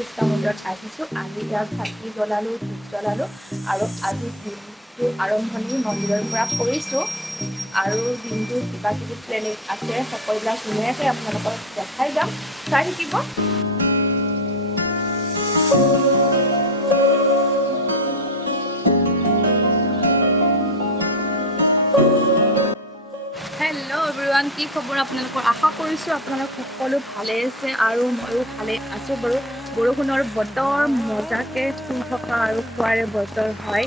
কৃষ্ণ মন্দিৰত আহিছোঁ। আহি ইয়াত চাকি জ্বলালোঁ, ধূপ জ্বলালোঁ আৰু আজি দিনটো আৰম্ভণি মন্দিৰৰ পৰা কৰিছোঁ। আৰু দিনটো কিবা কিবি প্লেনিং আছে, সকলোবিলাক ধুনীয়াকৈ আপোনালোকক দেখাই যাম, চাই থাকিব। হেল্ল' এভৰিৱান, কি খবৰ আপোনালোকৰ? আশা কৰিছোঁ আপোনালোক সকলো ভালে আছে আৰু ময়ো ভালে আছোঁ বাৰু। বৰষুণৰ বতৰ, মজাকৈ শুই থকা আৰু খোৱাৰে বতৰ হয়।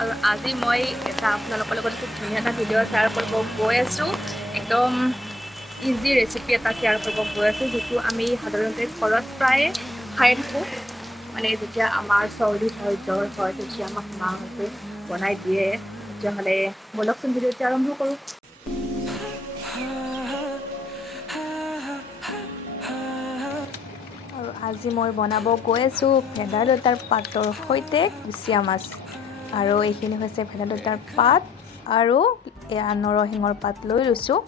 আৰু আজি মই আপোনালোকৰ লগত খুব ধুনীয়া এটা ভিডিঅ' শ্বেয়াৰ কৰিব গৈ আছোঁ। একদম ইজি ৰেচিপি এটা শ্বেয়াৰ কৰিব গৈ আছোঁ, যিটো আমি সাধাৰণতে ঘৰত প্ৰায়ে খাই থাকোঁ। মানে যেতিয়া আমাৰ চৰ্দি হয়, জ্বৰ হয়, তেতিয়া আমাক মাহঁতে বনাই দিয়ে। তেতিয়াহ'লে ব'লকচোন ভিডিঅ'টো আৰম্ভ কৰোঁ। আৰু আজি মই বনাব গৈ আছোঁ ভেদাইলতাৰ পাতৰ সৈতে কুচিয়া মাছ। আৰু এইখিনি হৈছে ভেদাইলতাৰ পাত আৰু এয়া নৰসিংহৰ পাত লৈ লৈছোঁ।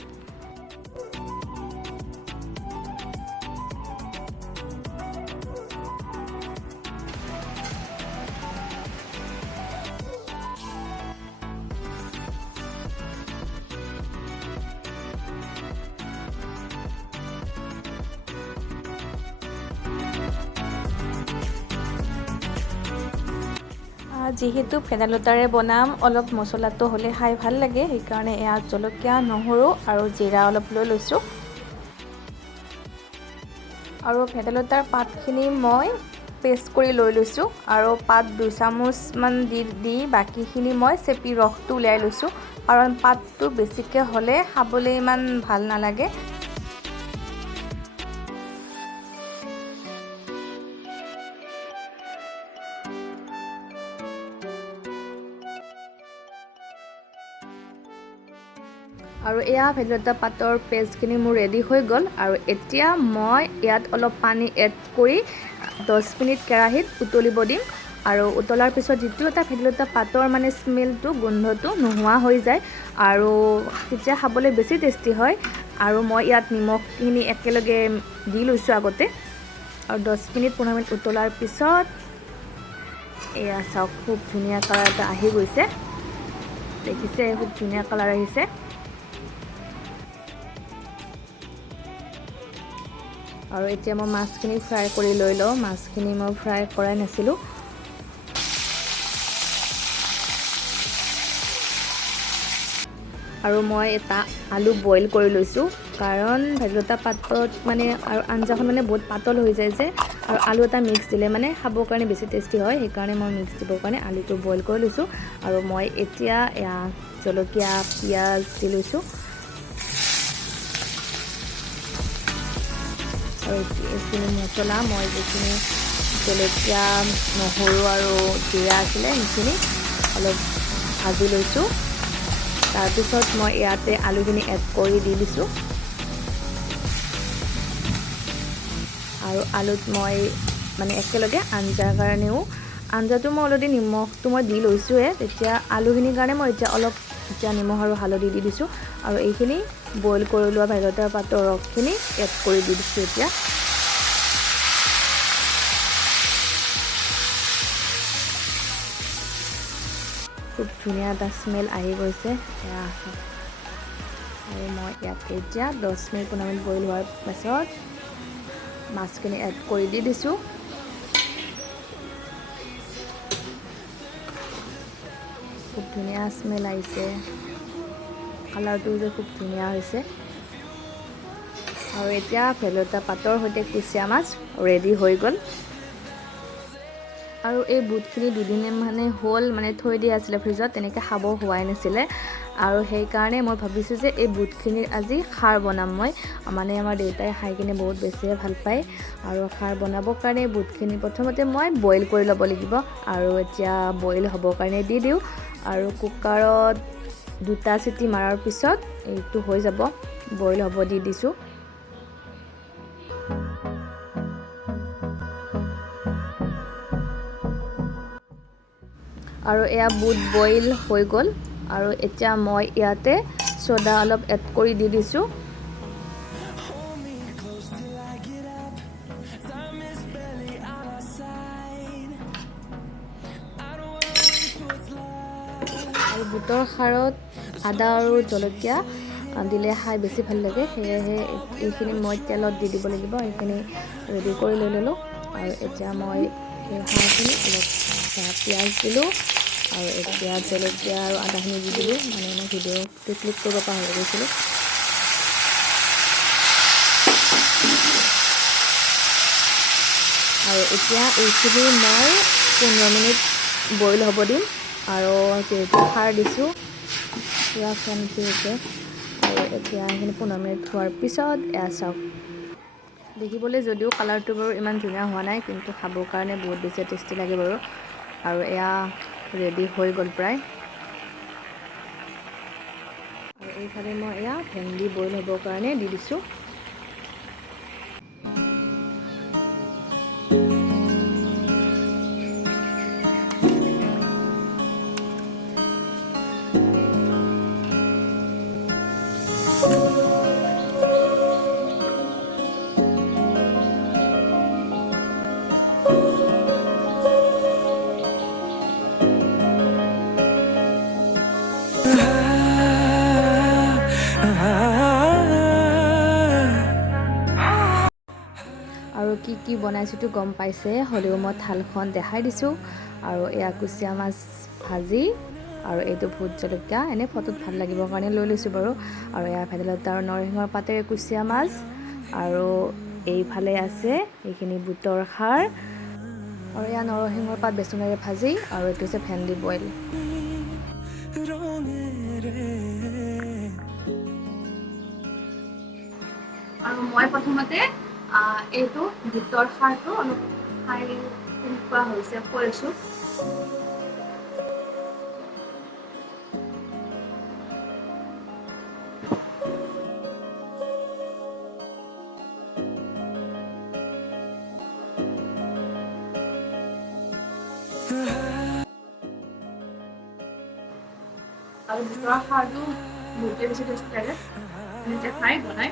যিহেতু ভেদাইলতাৰে বনাম, অলপ মছলাটো হ'লে খাই ভাল লাগে, সেইকাৰণে ইয়াত জলকীয়া, নহৰু আৰু জিৰা অলপ লৈ লৈছোঁ। আৰু ভেদাইলতাৰ পাতখিনি মই পেষ্ট কৰি লৈ লৈছোঁ আৰু পাত 2 চামুচমান দি বাকীখিনি মই চেপি ৰসটো উলিয়াই লৈছোঁ, কাৰণ পাতটো বেছিকৈ হ'লে খাবলৈ ইমান ভাল নালাগে। আৰু এয়া ভেদাইলতা পাতৰ পেষ্টখিনি মোৰ ৰেডি হৈ গ'ল। আৰু এতিয়া মই ইয়াত অলপ পানী এড কৰি 10 মিনিট কেৰাহীত উতলিব দিম। আৰু উতলাৰ পিছত যিটো এটা ভেদাইলতা পাতৰ মানে স্মেলটো, গোন্ধটো নোহোৱা হৈ যায় আৰু তেতিয়া খাবলৈ বেছি টেষ্টি হয়। আৰু মই ইয়াত নিমখখিনি একেলগে দি লৈছোঁ আগতে। আৰু 10 মিনিট 15 মিনিট উতলাৰ পিছত এয়া চাওক, খুব ধুনীয়া কালাৰ এটা আহি গৈছে। দেখিছে, খুব ধুনীয়া কালাৰ আহিছে। আৰু এতিয়া মই মাছখিনি ফ্ৰাই কৰি লৈ লওঁ। মাছখিনি মই ফ্ৰাই কৰাই নাছিলোঁ। আৰু মই এটা আলু বইল কৰি লৈছোঁ, কাৰণ ভেদাইলতা পাতত মানে আৰু আঞ্জাখন মানে বহুত পাতল হৈ যায় যে, আৰু আলু এটা মিক্স দিলে মানে খাবৰ কাৰণে বেছি টেষ্টি হয়। সেইকাৰণে মই মিক্স দিবৰ কাৰণে আলুটো বইল কৰি লৈছোঁ। আৰু মই এতিয়া জলকীয়া, পিঁয়াজ দি লৈছোঁ। আৰু এইখিনি মছলা মই যিখিনি জলকীয়া, নহৰু আৰু জিৰা আছিলে, সেইখিনি অলপ ভাজি লৈছোঁ। তাৰপিছত মই ইয়াতে আলুখিনি এড কৰি দি দিছোঁ। আৰু আলুত মই মানে একেলগে আঞ্জাৰ কাৰণেও, আঞ্জাটো মই অলৰেডি নিমখটো মই দি লৈছোঁৱে, তেতিয়া আলুখিনিৰ কাৰণে মই এতিয়া অলপ নিমখ আৰু হালধি দি দিছোঁ। আৰু এইখিনি বইল কৰি লোৱা ভেদাইলতাৰ পাতৰ ৰসখিনি এড কৰি দি দিছোঁ এতিয়া। খুব ধুনীয়া এটা স্মেল আহি গৈছে। আৰু মই ইয়াত এতিয়া 10 মিনিট 15 মিনিট বইল হোৱাৰ পাছত মাছখিনি এড কৰি দি দিছোঁ। খুব ধুনীয়া স্মেল আহিছে, কালাৰটো যে খুব ধুনীয়া হৈছে। আৰু এতিয়া ভেদাইলতা পাতৰ সৈতে কুচিয়া মাছ ৰেডি হৈ গ'ল। আৰু এই বুটখিনি দুদিন মানে হ'ল, মানে থৈ দিয়া আছিলে ফ্ৰিজত, তেনেকৈ খাব হোৱাই নাছিলে। আৰু সেইকাৰণে মই ভাবিছোঁ যে এই বুটখিনিৰ আজি খাৰ বনাম মই। মানে আমাৰ দেউতাই খাই কিনে বহুত বেছিয়ে ভাল পায়। আৰু খাৰ বনাবৰ কাৰণে বুটখিনি প্ৰথমতে মই বইল কৰি ল'ব লাগিব। আৰু এতিয়া বইল হ'বৰ কাৰণে দি দিওঁ। আৰু কুকাৰত 2টা চিটি মাৰাৰ পিছত এইটো হৈ যাব, বইল হ'ব দি দিছোঁ। আৰু এয়া বুট বইল হৈ গ'ল। আৰু এতিয়া মই ইয়াতে ছ'ডা অলপ এড কৰি দি দিছোঁ। বুটৰ খাৰত আদা আৰু জলকীয়া দিলে খাই বেছি ভাল লাগে, সেয়েহে এইখিনি মই তেলত দি দিব লাগিব। এইখিনি ৰেডি কৰি লৈ ল'লোঁ আৰু এতিয়া মই এই খাৰখিনি অলপ পিঁয়াজ দিলোঁ আৰু এতিয়া জলকীয়া আৰু আদাখিনি দি দিলোঁ। মানে মই ভিডিঅ'টো ক্লিক কৰিব পাহৰি গৈছিলোঁ। আৰু এতিয়া এইখিনি মই 15 মিনিট বইল হ'ব দিম আৰু যিহেতু খাৰ দিছোঁ পূৰা ফেন উঠি হৈছে আৰু এতিয়া এইখিনি 15 মিনিট হোৱাৰ পিছত এয়া চাওক। দেখিবলৈ যদিও কালাৰটো বাৰু ইমান ধুনীয়া হোৱা নাই, কিন্তু খাবৰ কাৰণে বহুত বেছি টেষ্টি লাগে বাৰু। আৰু এয়া ৰেডি হৈ গ'ল প্ৰায়। আৰু এইফালে মই এয়া ভেন্দি বইল হ'বৰ কাৰণে দি দিছোঁ। আৰু কি বনাইছোঁতো গম পাইছে, হ'লেও মই থালখন দেখাই দিছোঁ। আৰু এয়া কুচিয়া মাছ ভাজি আৰু এইটো ভোট জলকীয়া, এনেই ফটোত ভাল লাগিবৰ কাৰণে লৈ লৈছোঁ বাৰু। আৰু এয়া ভেদাইলতা আৰু নৰসিংহৰ পাতেৰে কুচিয়া মাছ আৰু এইফালে আছে এইখিনি বুটৰ খাৰ আৰু এয়া নৰসিংহৰ পাত বেচনেৰে ভাজি আৰু এইটো হৈছে ভেন্দি বইল। আৰু মই প্ৰথমতে এইটো বুটৰ খাৰটো অলপ খাই কেনেকুৱা হৈছে কৈ আছোঁ। আৰু বুটৰ খাৰটো বহুতেই বেছি টেষ্টি লাগে, নিজে খাই বনাই।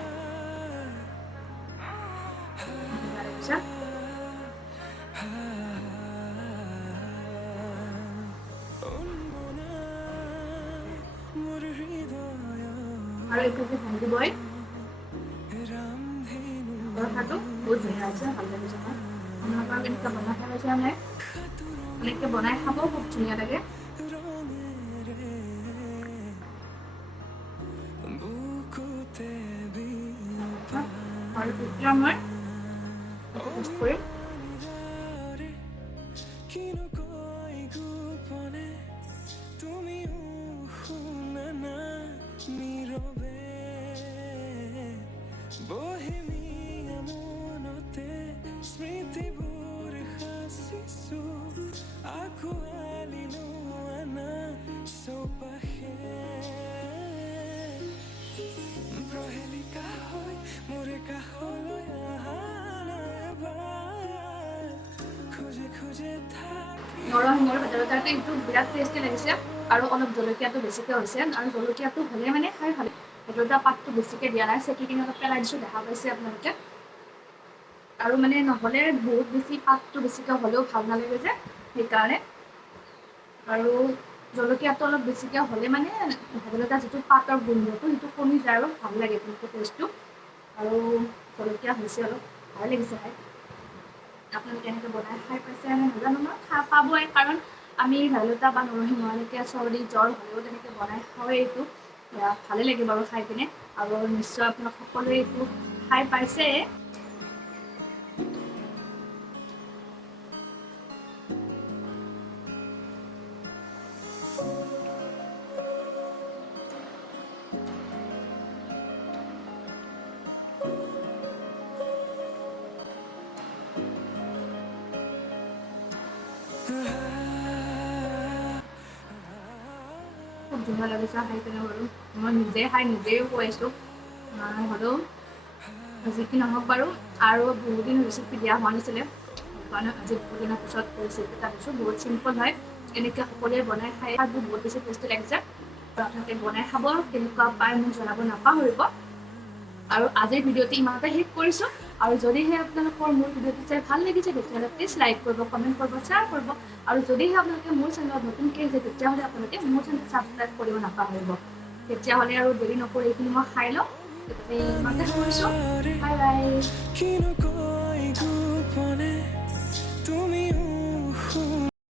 আৰু এইটো যে ভেন্দি বইল খাৰটো বহুত ধুনীয়া হৈছে, ভাল লাগিছে খাই। আপোনালোকৰ কেনেকৈ বনাই খাই পাইছে নাই? এনেকৈ বনাই খাব খুব ধুনীয়া লাগে। আৰু এতিয়া মই টেষ্ট কৰিম। নৰসিংহৰ ভেদাইলতাটো এইটো বিৰাট টেষ্টি লাগিছে আৰু অলপ জলকীয়াটো বেছিকৈ হৈছে আৰু জলকীয়াটো হ'লে মানে খাই ভাল। ভেদাইলতা পাতটো বেছিকৈ দিয়া নাই, চেকি কিনে অলপ পেলাই দিছোঁ, দেখা পাইছে আপোনালোকে। আৰু মানে নহ'লে বহুত বেছি পাতটো বেছিকৈ হ'লেও ভাল নালাগে যে, সেইকাৰণে। আৰু জলকীয়াটো অলপ বেছিকৈ হ'লে মানে ভেদাইলতা যিটো পাতৰ গোন্ধটো সেইটো কমি যায় আৰু ভাল লাগে তেনেকৈ টেষ্টটো। আৰু জলকীয়া হৈছে অলপ, ভাল লাগিছে খাই। আপোনালোকে এনেকৈ বনাই খাই পাইছে নাজানো মই, খাই পাবই, কাৰণ আমি ভেদাইলতা বা নৰসিংহ এনেকৈ চৰ্দি জ্বৰ হ'লেও তেনেকৈ বনাই খাওঁৱেই এইটো। ভালেই লাগে বাৰু খাই পিনে, আৰু নিশ্চয় আপোনালোক সকলোৱে এইটো খাই পাইছে। খুব ধুনীয়া লাগিছে খাই পিনে বাৰু। মই নিজে খাই নিজেই কৈছোঁ, হ'লেও যি কি নহওক বাৰু। আৰু বহুত দিন ৰেচিপি দিয়া হোৱা নাছিলে, সেইকাৰণে আজি বহুত দিনৰ পিছত ৰেচিপি এটা দিছোঁ। বহুত চিম্পল হয়, এনেকৈ সকলোৱে বনাই খাই বহুত বেছি টেষ্টি লাগিছে। আপোনালোকে বনাই খাব, কেনেকুৱা পায় মোক জনাব নাপাহৰিব। আৰু আপোনালোকে বনাই খাব, কেনেকুৱা লাগিছে কমেণ্ট বক্সত কমেণ্ট কৰি জনাব। আৰু আপোনালোকে বনাই খাব, কেনেকুৱা পায় মোক জনাব নাপাহৰিব। আৰু আপোনালোকে বনাই খাব, কেনেকুৱা পায় মোক জনাব নাপাহৰিব। আৰু আপোনালোকে বনাই খাব, কেনেকুৱা পায় মোক জনাব নাপাহৰিব। আৰু আজিৰ ভিডিঅ'টো ইমানতে শেষ কৰিছোঁ আৰু যদিহে আপোনালোকৰ মোৰ ভিডিঅ'টো চাই ভাল লাগিছে তেতিয়াহ'লে প্লিজ লাইক কৰিব কমেণ্ট কৰিব শ্বেয়াৰ কৰিব আৰু যদিহে আপোনালোকে মোৰ চেনেলত নতুনকৈ আহিছে তেতিয়াহ'লে আপোনালোকে মোৰ চেনেল ছাবস্ক্ৰাইব কৰিব নাপাহৰিব তেতিয়াহ'লে আৰু দেৰি নকৰি এইখিনি মই খাই লওঁ ইমানতে কৰিছোঁ বাই বাই